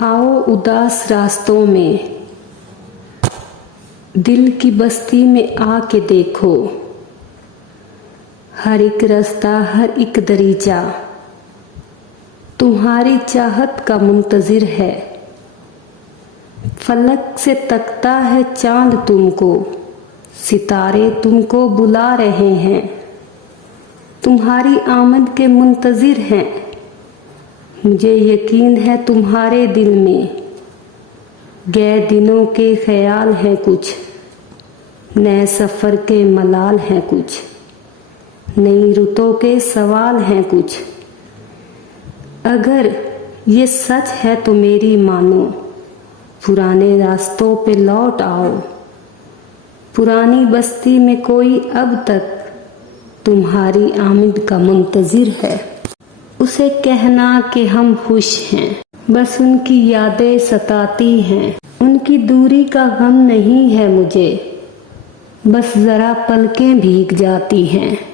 आओ उदास रास्तों में, दिल की बस्ती में आके देखो। हर एक रास्ता, हर एक दरीचा तुम्हारी चाहत का मुंतजिर है। फलक से तकता है चांद तुमको, सितारे तुमको बुला रहे हैं। तुम्हारी आमद के मुंतजिर हैं। मुझे यकीन है तुम्हारे दिल में गए दिनों के ख्याल हैं कुछ, नए सफ़र के मलाल हैं कुछ, नई रुतों के सवाल हैं कुछ। अगर ये सच है तो मेरी मानो, पुराने रास्तों पे लौट आओ। पुरानी बस्ती में कोई अब तक तुम्हारी आमद का मुंतजिर है। उसे कहना कि हम खुश हैं, बस उनकी यादें सताती हैं। उनकी दूरी का गम नहीं है मुझे, बस ज़रा पलकें भीग जाती हैं।